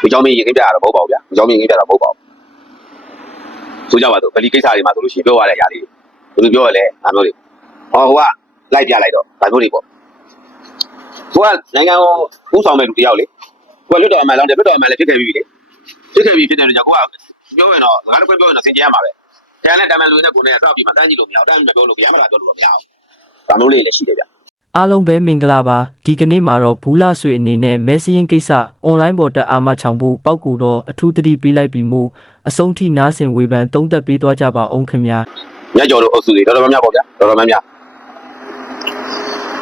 ဒီကြောင့်မင်းရင်ခင်းပြရတာမဟုတ်ပါဘူးဗျာဒီကြောင့်မင်းရင်ခင်းပြတာမဟုတ်ပါဘူးဆိုကြပါတော့ဗလီကိစ္စတွေမှာဆိုလို့ရှိရင်ပြောရတဲ့အရာလေးဘယ်လိုပြောရလဲဒါမျိုးတွေဟောဟိုကလိုက်ပြလိုက်တော့ဒါမျိုးတွေပေါ့ကိုကနိုင်ငံကိုဥဆောင်မဲ့လူတယောက်လေကိုကလွတ်တော်အမှန်လောင်းတယ်လွတ်တော်အမှန်လည်းဖြစ်ခဲ့ပြီလေဖြစ်ခဲ့ပြီဖြစ်တယ်လို့ကြောင့်ကိုကပြောရင်တော့ငါတို့ပြောရင်တော့စင်ကြရမှာပဲတန်နဲ့တမန်လူနဲ့ကိုနဲ့ဆောက်ပြီးမှတန်းကြည့်လို့မရဘူးတန်းမပြောလို့ဗျာမလားပြောလို့တော့မရဘူးဒါမျိုးလေးလည်းရှိတယ်ဗျ အားလုံးပဲမင်္ဂလာပါဒီကနေ့မှာတော့ဘူးလာဆွေအနေနဲ့မဲဆီယင်ကိစ္စအွန်လိုင်းပေါ်တက်အာမချောင်ဖို့ပောက်ကူတော့အထူးသတိပေးလိုက်ပြီးမို့အဆုံးထိနားဆင်ဝေဖန်သုံးသက်ပေးသွားကြပါအောင်ခင်ဗျာညကျော်တို့အုပ်စုတွေတော်တော်များများပေါ့ဗျာတော်တော်များများ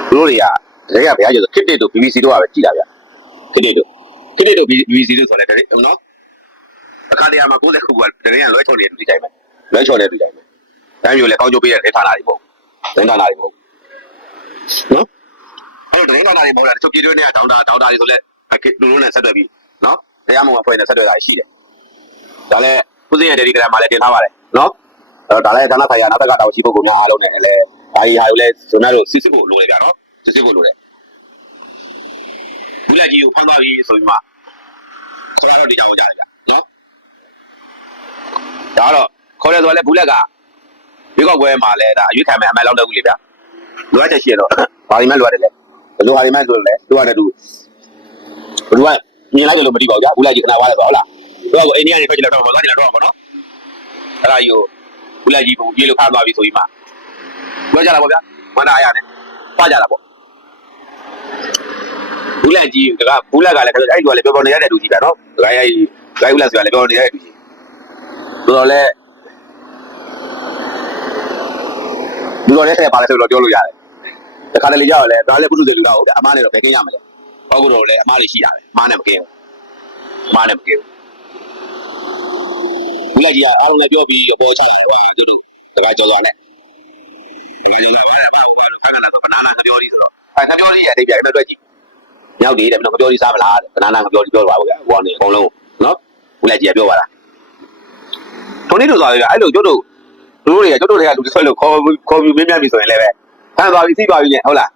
သူတို့တွေကတကယ်ကဘယ်ရကျဆိုခစ်တစ်တို့ BBC တို့ကပဲကြည်တာဗျာခစ်တစ်တို့ခစ်တစ်တို့ BBC တို့ဆိုလဲတကယ်နော်အခါတရမှာ60ခုကတကယ်ကလွှဲချော်နေတူကြိုင်မယ်လွှဲချော်နေတူကြိုင်မယ်တိုင်းမျိုးလဲကောင်းကျိုးပေးတဲ့ဒေသနာတွေပေါ့ဒေသနာတွေပေါ့ နော်အဲ့တော့ဒေသနာတွေပေါ့လားတချို့ပြည်တွင်းတွေကဒေါင်တာဒေါင်တာတွေဆိုလဲအခစ်လူလုံးနဲ့ဆက်သွယ်ပြီးနော်တရားမဝင်ဖွဲ့နဲ့ဆက်သွယ်တာရှိတယ်ဒါလည်းဦးစင်းရဲ့ Telegram မှာလည်းတင်ထားပါတယ်နော်အဲ့တော့ဒါလည်းဌာနဆိုင်ရာနောက်ဘက်ကတောင်ရှိပုဂ္ဂိုလ်များအားလုံးနဲ့လည်းဒါကြီးဟာကိုလည်းဇွန်နာတို့စစ်စစ်ဖို့လိုတယ်ဗျာနော်စစ်စစ်ဖို့လိုတယ်ဘူးလက်ကြီးကိုဖမ်းသွားပြီဆိုပြီးမှဆိုတော့ဒီကြောင်ကြတယ်ဗျာနော်ဒါတော့ခေါ်တယ်ဆိုတော့လည်းဘူးလက်ကရွေးကောက်ပွဲမှာလည်းဒါအရွေးခံမယ်အမှန်လောက်တော့ဘူးလေဗျာ လိုအပ်ချက်ရှိရတော့ဘာဒီမှလိုအပ်တယ်လဲဘယ်လိုဟာဒီမှလိုလဲလိုအပ်တယ်သူဘယ်လိုကမြင်လိုက်တယ်လို့မသိပါဘူးဗျာဘူးလက်ကြီးခဏသွားတယ်ဆိုဟုတ်လားသူကအိန္ဒိယနေထွက်ကြည့်တော့တော့သွားကြည့်တော့ပေါ့နော်အဲ့ဒါကြီးကိုဘူးလက်ကြီးပုံပြေလို့ဖားသွားပြီဆိုပြီးမှပြောကြတာပေါ့ဗျာမန္တရာနဲ့ဖားကြတာပေါ့ဘူးလက်ကြီးကဘူးလက်ကလည်းအဲ့ဒီကလည်းပြောပြောနေရတဲ့လူကြီးကနော်ဂိုင်းအဲ့ဂိုင်းဘူးလက်ဆိုတာလည်းပြောနေရတဲ့လူကြီးဆိုတော့လေဒီ တော့လည်းထဲပါလဲဆိုတော့ပြောလို့ရတယ်တခါတလေကြောက်လဲဒါလည်းပုထုဇဉ်လူတော့ဟုတ်တယ်အမားနဲ့တော့ဘယ်ကင်းရမလဲဟောကတော့လည်းအမားတွေရှိတာပဲအမားနဲ့မကင်းဘူးအမားနဲ့မကင်းဘူးဒီလိုက်ကြီးကအားလုံးလည်းပြောပြီးပေါ်ချတယ်ကွာသူတို့တကယ်ကြော်သွားနဲ့ဒီလိုလာပဲဘာလို့ခက်ခက်လာဆိုဘနာနာကပြောဒီဆိုတော့အဲကပြောဒီရဲ့အတိတ်ပြပဲတွေ့ကြည့်မြောက်ဒီတဲ့ဘယ်လိုကပြောဒီစားမလားဘနာနာကပြောဒီပြောတော့ပါဗျာဘောနေအကုန်လုံးနော်ဘူးလိုက်ကြီးကပြောပါလားထုံးနေလို့ဆိုရအဲ့လိုကျုပ် တို့တို့တွေကကျုပ်တို့တွေကလူတွေဆွဲလို့ခေါ်ခေါ်ပြီးမင်းမြတ်ပြီဆိုရင်လည်းပဲဖမ်းသွားပြီးသိသွားပြီးရင်ဟုတ်လား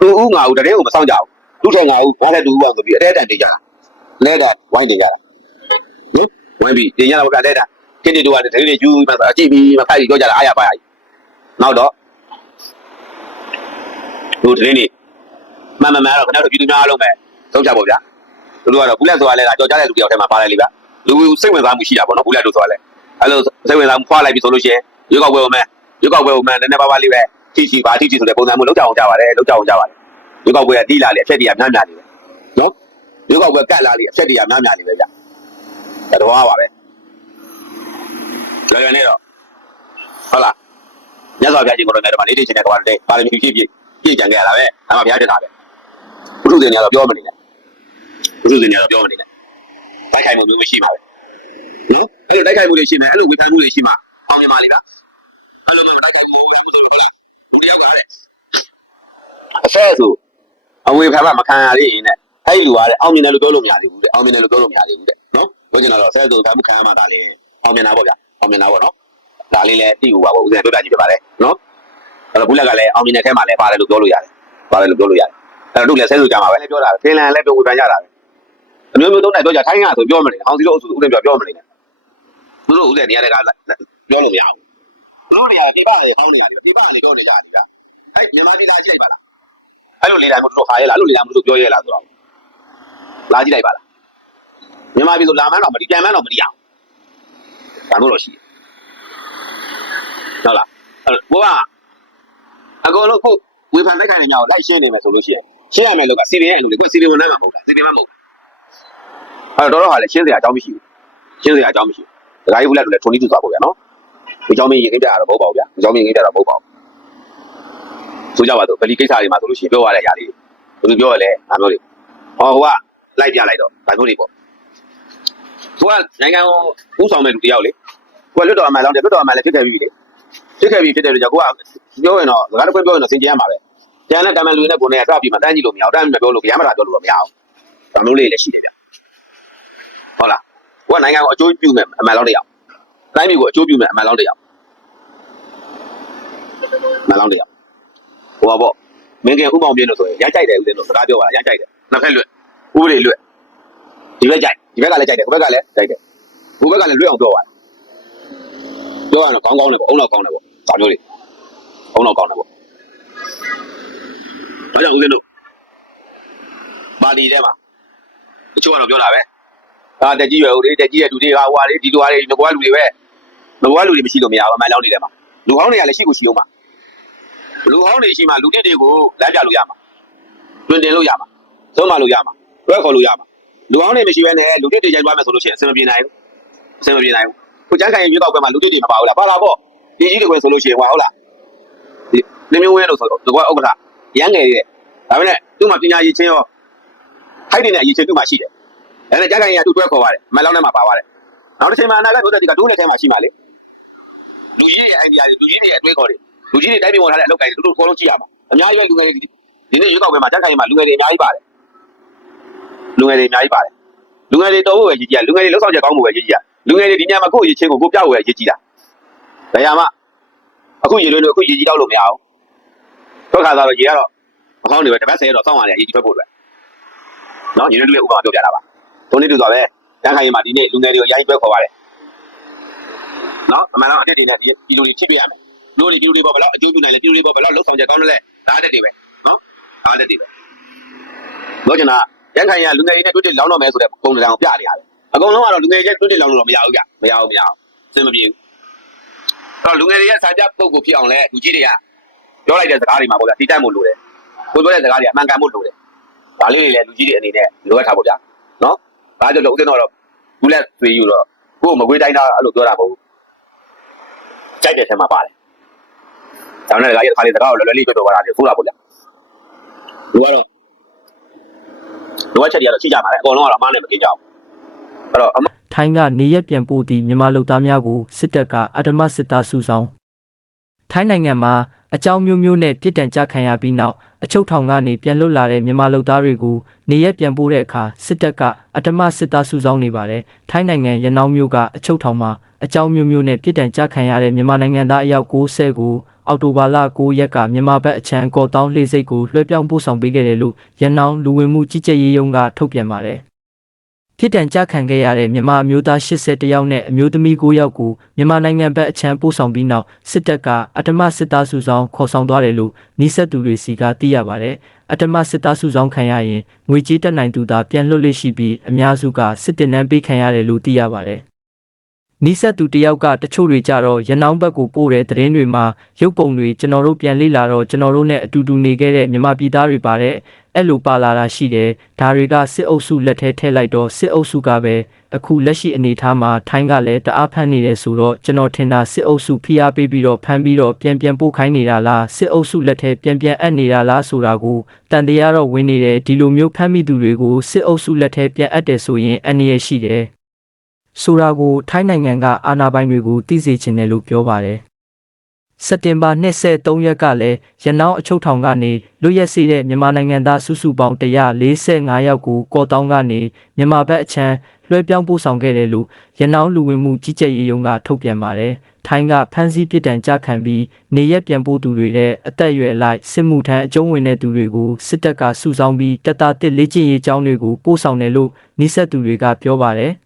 သူဦးငါဦးတတဲ့ကိုမဆောင်ကြဘူးသူ့ထဲငါဦးဘာတဲ့သူဦးပါဆိုပြီးအတဲတန်တင်ကြတာလဲတာဝိုင်းတင်ကြတာဝင်ပြီးတင်ရတော့ကတဲ့တာခင်းတီတို့ကတတိယယူမှအကြည့်ပြီးမှဖိုက်ပြီးပြောကြတာအားရပါရကြီးနောက်တော့တို့တရင်နေမမမတော့ခဏတော့ပြည်သူများအားလုံးပဲသုံးချပေါ့ဗျာတို့ကတော့ဘူးလက်ဆိုတာလဲဒါကြော်ကြတဲ့လူတယောက်ထဲမှာပါတယ်လေဗျာလူစိတ်ဝင်စားမှုရှိတာပေါ့နော်ဘူးလက်တို့ဆိုတာလဲ အဲ့လိုစိတ်ဝင်စားမှုဖွာလိုက်ပြီဆိုလို့ရှိရင်ရွေးကောက်ပွဲဝင်မယ်ရွေးကောက်ပွဲဝင်မယ်နည်းနည်းပါးပါးလေးပဲထိချီပါထိချီဆိုတဲ့ပုံစံမျိုးလောက်ကြအောင်ကြပါတယ်လောက်ကြအောင်ကြပါတယ်ရွေးကောက်ပွဲကတီးလာလေအဖြက်တွေကများများနေတယ်နော်ရွေးကောက်ပွဲကတ်လာလေအဖြက်တွေကများများနေပဲဗျာဒါတော့ပါပဲလွယ်လွယ်နဲ့တော့ဟုတ်လားမြတ်စွာဘုရားရှင်ကိုယ်တော်မြတ်တော်မှာနေနေချင်းတဲ့ကွာတဲ့ပါရမီဖြည့်ဖြည့်ပြည့်ကြံခဲ့ရတာပဲအမှဘုရားတက်တာပဲဘုရုဇင်ညာတော့ပြောမနေနဲ့ဘုရုဇင်ညာတော့ပြောမနေနဲ့တိုက်ခိုက်မှုမျိုးမရှိပါဘူးနော် အဲ့လိုတိုက်ခိုက်မှုတွေရှိမယ်အဲ့လိုဝေဖန်မှုတွေရှိမှအောင်မြင်ပါလိမ့်ဗျအဲ့လိုမျိုးတိုက်ခိုက်မှုဝေဖန်မှုဆိုလို့ဟုတ်လားလူတယောက်ကတဲ့အဆဲဆိုအဝေဖန်မှမခံရသေးရင်တဲ့အဲ့ဒီလူကတဲ့အောင်မြင်တယ်လို့ပြောလို့မရသေးဘူးတဲ့အောင်မြင်တယ်လို့ပြောလို့မရသေးဘူးတဲ့နော်ပြောချင်တာတော့ဆဲဆိုကမှုခံရမှဒါလေအောင်မြင်တာပေါ့ဗျာအောင်မြင်တာပေါ့နော်ဒါလေးလည်းသိဖို့ပါပေါ့ဦးဇင်းတို့တာကြည့်ပြပါလေနော်အဲ့တော့ဘူးလက်ကလည်းအောင်မြင်တဲ့ထဲမှာလည်းပါတယ်လို့ပြောလို့ရတယ်ပါတယ်လို့ပြောလို့ရတယ်အဲ့တော့တို့လည်းဆဲဆိုကြမှာပဲလည်းပြောတာဖင်လန်လည်းပြောဝေဖန်ကြတာပဲအမျိုးမျိုးသုံးနိုင်ပြောကြထိုင်းကဆိုပြောမနေအောင်စီလို့အုပ်စုဦးဇင်းပြောပြောမနေနဲ့ သူတို့ဦးဇင်းနေရာတကပြောလို့မရဘူးသူတို့နေရာပြပလေဖောင်းနေရတယ်ပြပလေတော့နေကြတယ်ဗျအဲ့မြန်မာပြည်လာကြည့်လိုက်ပါလားအဲ့လိုလေတိုင်းမတို့ခါရဲလားအဲ့လိုလေတိုင်းမတို့ပြောရဲလားဆိုတော့လာကြည့်လိုက်ပါလားမြန်မာပြည်ဆိုလာမှန်းတော့မဒီပြန်မှန်းတော့မဒီအောင်ဒါမျိုးတော့ရှိတယ်ဟုတ်လားအဲ့ဘိုးကအကုန်လုံးခုဝေဖန်တိုက်ခိုင်းနေကြတော့လိုက်ရှင်းနေမယ်ဆိုလို့ရှိရင်ရှင်းရမယ်လို့ကစီရီရဲ့အလူလေးကိုစီရီဝန်ထမ်းမှာမဟုတ်တာစီရီမမဟုတ်အဲ့တော့တော့ဟာလေရှင်းစရာအကြောင်းမရှိဘူးရှင်းစရာအကြောင်းမရှိဘူး ဒကာကြီးဘူးလက်တို့လည်းထုံနေတူသွားပေါ့ဗျာနော်ဒီကြောင်းမင်းရင်ခိပြရတော့မဟုတ်ပါဘူးဗျာဒီကြောင်းမင်းရင်ခိပြရတော့မဟုတ်ပါဘူးဆိုကြပါတော့ဗလီကိစ္စတွေမှာဆိုလို့ရှိရင်ပြောရတဲ့အရာလေးဘယ်လိုပြောရလဲဒါမျိုးတွေဟောဟိုကလိုက်ပြလိုက်တော့ဒါမျိုးတွေပေါ့ဟိုကနိုင်ငံကိုဥဆောင်တဲ့လူတယောက်လေကိုကလွတ်တော်အမှန်လောင်းတယ်လွတ်တော်အမှန်လည်းဖြစ်ခဲ့ပြီလေဖြစ်ခဲ့ပြီဖြစ်တယ်လို့ကြောင့်ကိုကပြောရင်တော့စကားတစ်ခွန်းပြောရင်တော့စင်ကြရမှာပဲကျန်တဲ့တမန်လူနဲ့ကိုနဲ့ဆောက်ပြီးမှတန်းကြည့်လို့မရဘူးတန်းမပြောလို့ဗျာမတာပြောလို့တော့မရဘူးဒါမျိုးလေးလည်းရှိတယ်ဗျဟုတ်လား ကိုကနိုင်ငံကိုအကျိုးပြုမယ်အမှန်လောက်တယောက်တိုင်းပြည်ကိုအကျိုးပြုမယ်အမှန်လောက်တယောက်အမှန်လောက်တယောက်ဟိုပါပေါ့မင်းကဥမောင်ပြင်းလို့ဆိုရင်ရမ်းကြိုက်တယ်ဦးဇင်းတို့စကားပြောပါလားရမ်းကြိုက်တယ်နှစ်ဖက်လွတ်ဥပဒေလွတ်ဒီဘက်ကြိုက်ဒီဘက်ကလည်းကြိုက်တယ်ဟိုဘက်ကလည်းကြိုက်တယ်ဟိုဘက်ကလည်းလွတ်အောင်ပြောပါတယ်ပြောရတော့ကောင်းကောင်းတယ်ပေါ့အုံတော့ကောင်းတယ်ပေါ့ဒါမျိုးလေးအုံတော့ကောင်းတယ်ပေါ့ဘာကြောင့်ဦးဇင်းတို့ပါတီထဲမှာတချို့ကတော့ပြောတာပဲ အာတက်ကြီးရွယ်ဦးလေးတက်ကြီးရဲ့လူတွေကဟိုဟာလေးဒီလိုဟာလေးငကွာလူတွေပဲငကွာလူတွေမရှိလို့မရဘူးမိုင်လောင်းနေတယ်မှာလူဟောင်းတွေကလည်းရှိကိုရှိအောင်မှာလူဟောင်းတွေရှိမှလူတစ်တွေကိုလမ်းပြလို့ရမှာတွင်တင်လို့ရမှာသုံးမလို့ရမှာတွဲခေါ်လို့ရမှာလူဟောင်းတွေမရှိဘဲနဲ့လူတစ်တွေကြိုက်သွားမယ်ဆိုလို့ရှိရင်အဆင်မပြေနိုင်ဘူးအဆင်မပြေနိုင်ဘူးကိုကျန်းခိုင်ရွေးကောက်ပွဲမှာလူတစ်တွေမပါဘူးလားပါလာပေါ့ဒီကြီးတွေပဲဆိုလို့ရှိရင်ဟွာဟုတ်လားဒီနေမျိုးဝဲလို့ဆိုတော့ဒီကွာဥက္ကဋ္ဌရမ်းငယ်ရဲ့ဒါပေမဲ့သူ့မှာပညာရည်ချင်းရောထိုက်နေတဲ့အရည်ချင်းသူ့မှာရှိတယ် ဒါနဲ့ကျန်းခိုင်ရသူ့တွဲခေါ်ပါတယ်မလောင်းထဲမှာပါပါတယ်နောက်တစ်ချိန်မှာအနာဂတ်မျိုးသက်ဒီကဒုနဲ့ထဲမှာရှိမှာလေလူကြီးရဲ့ idea တွေလူကြီးတွေရဲ့အတွေးခေါ်တွေလူကြီးတွေတိုက်ပြဝင်ထားတဲ့အလုပ်ကိုင်တွေတို့တို့ခေါ်လို့ကြည့်ရမှာအများကြီးပဲလူငယ်တွေဒီနေ့ရွေးကောက်ပွဲမှာကျန်းခိုင်မှာလူငယ်တွေအများကြီးပါတယ်လူငယ်တွေအများကြီးပါတယ်လူငယ်တွေတော်ဖို့ပဲရည်ကြီးတာလူငယ်တွေလှုပ်ဆောင်ချက်ကောင်းဖို့ပဲရည်ကြီးတာလူငယ်တွေဒီညမှာကိုယ့်ရည်ချင်းကိုကိုပြဖို့ပဲရည်ကြီးတာဒါရမှအခုရည်လွှဲလို့အခုရည်ကြီးတော့လို့မရဘူးထွက်ခါသားတော့ရည်ကတော့အကောင်းတွေပဲတပတ်ဆယ်တော့စောင့်ရတယ်ရည်ကြီးထွက်ဖို့အတွက်နော်ရည်လွှဲလို့ဥပမာပြောပြတာပါ တုံးနေတူသွားပဲကျန်းခိုင်မှာဒီနေ့လူငယ်တွေကိုအရင်ပဲခေါ်ပါတယ်နော်အမှန်တော့အတက်တွေနဲ့ဒီလူတွေချိပြရမယ်လူတွေဒီလူတွေပေါ်ဘယ်တော့အကျိုးပြုနိုင်လဲဒီလူတွေပေါ်ဘယ်တော့လှုပ်ဆောင်ချက်ကောင်းတယ်လဲဒါအတက်တွေပဲနော်ဒါအတက်တွေပဲပြောချင်တာရန်ခိုင်ရလူငယ်တွေနဲ့တွေ့တွေ့လောင်းတော့မယ်ဆိုတဲ့ပုံစံကိုပြနေရတယ်အကုန်လုံးကတော့လူငယ်တွေတွေ့တွေ့လောင်းလို့တော့မရဘူးကြမရဘူးမရဘူးစင်မပြေဘူးအဲ့တော့လူငယ်တွေရဲ့စာကြပုံကိုဖြစ်အောင်လဲလူကြီးတွေကပြောလိုက်တဲ့စကားတွေမှာပေါ့ဗျာတိတက်မှုလိုတယ်ကိုပြောတဲ့စကားတွေအမှန်ကန်မှုလိုတယ်ဒါလေးတွေလည်းလူကြီးတွေအနေနဲ့လိုအပ်တာပေါ့ဗျာနော် ဒါကြောင့်ဦးသိန်းတော်တော့ဘူးလက်သွေးယူတော့ကိုယ်မကွေးတိုင်းတာအဲ့လိုပြောတာမဟုတ်ဘူးကြိုက်တဲ့ထဲမှာပါတယ်ဒါနဲ့လည်းခါလေးစကားကိုလွယ်လွယ်လေးပြောတော့ပါတာလေဆိုးတာပေါ့ဗျာလူကတော့လူကချက်တွေကတော့ရှိကြပါလေအကုန်လုံးကတော့အမားနဲ့မกินကြဘူးအဲ့တော့အမထိုင်းကနေရက်ပြန်ပို့သည့်မြန်မာလူသားများကိုစစ်တပ်ကအဓမ္မစစ်သားစုဆောင်ထိုင်းနိုင်ငံမှာ အကြောင်းမျိုးမျိုးနဲ့ပြစ်ဒဏ်ကြခံရပြီးနောက်အချုပ်ထောင်ကနေပြန်လွတ်လာတဲ့မြန်မာလူသားတွေကိုနေရက်ပြန်ပို့တဲ့အခါစစ်တပ်ကအဓမ္မစစ်သားစုဆောင်နေပါတယ်ထိုင်းနိုင်ငံရနောင်းမြို့ကအချုပ်ထောင်မှာအကြောင်းမျိုးမျိုးနဲ့ပြစ်ဒဏ်ကြခံရတဲ့မြန်မာနိုင်ငံသားအယောက်90ကိုအောက်တိုဘာလ9ရက်ကမြန်မာဘက်အချမ်းကော်တောင်းလှေစိတ်ကိုလွှဲပြောင်းပို့ဆောင်ပေးခဲ့တယ်လို့ရနောင်းလူဝင်မှုကြီးကြပ်ရေးရုံးကထုတ်ပြန်ပါတယ် ဖြစ်တံကြခံခဲ့ရတဲ့မြန်မာအမျိုးသား80ယောက်နဲ့အမျိုးသမီး9ယောက်ကိုမြန်မာနိုင်ငံဘက်အချမ်းပို့ဆောင်ပြီးနောက်စစ်တပ်ကအထမစစ်သားစုဆောင်ခေါ်ဆောင်သွားတယ်လို့နှိစက်သူတွေစီကသိရပါတယ်။အထမစစ်သားစုဆောင်ခံရရင်ငွေကြေးတက်နိုင်သူသာပြန်လွတ်လေးရှိပြီးအများစုကစစ်တင်နှန်းပေးခံရတယ်လို့သိရပါတယ်။နီးစပ်သူတယောက်ကတချို့တွေကြတော့ရနောင်းဘက်ကိုပို့တဲ့သတင်းတွေမှာရုပ်ပုံတွေကျွန်တော်တို့ပြန်လေ့လာတော့ကျွန်တော်တို့နဲ့အတူတူနေခဲ့တဲ့မြန်မာပြည်သားတွေပါတဲ့ အဲ့လိုပါလာတာရှိတယ်ဒါတွေကစစ်အုပ်စုလက်ထဲထည့်လိုက်တော့စစ်အုပ်စုကပဲအခုလက်ရှိအနေအထားမှာထိုင်းကလည်းတအားဖမ်းနေတယ်ဆိုတော့ကျွန်တော်ထင်တာစစ်အုပ်စုဖိအားပေးပြီးတော့ဖမ်းပြီးတော့ပြန်ပြန်ပို့ခိုင်းနေတာလားစစ်အုပ်စုလက်ထဲပြန်ပြန်အပ်နေတာလားဆိုတာကိုတန်တရားတော့ဝင်နေတယ်ဒီလိုမျိုးဖမ်းမိသူတွေကိုစစ်အုပ်စုလက်ထဲပြန်အပ်တယ်ဆိုရင်အန္တရာယ်ရှိတယ်ဆိုတာကိုထိုင်းနိုင်ငံကအာဏာပိုင်တွေကိုသိစေချင်တယ်လို့ပြောပါတယ်။ စက်တင်ဘာ23ရက်ကလည်းရနောင်းအချုပ်ထောင်ကနေလွတ်ရက်စေတဲ့မြန်မာနိုင်ငံသားစုစုပေါင်း145ယောက်ကိုကော်တောင်းကနေမြန်မာဘက်အချမ်းလွှဲပြောင်းပို့ဆောင်ခဲ့တယ်လို့ရနောင်းလူဝင်မှုကြီးကြပ်ရေးရုံးကထုတ်ပြန်ပါတယ်။ထိုင်းကဖမ်းဆီးပြစ်ဒဏ်ကြခံပြီးနေရက်ပြန်ပို့သူတွေနဲ့အသက်အရွယ်အလိုက်စစ်မှုထမ်းအကျုံးဝင်တဲ့သူတွေကိုစစ်တပ်ကစုဆောင်းပြီးတပ်သားတစ်လေ့ကျင့်ရေးကျောင်းတွေကိုပို့ဆောင်တယ်လို့နှိစက်သူတွေကပြောပါတယ်။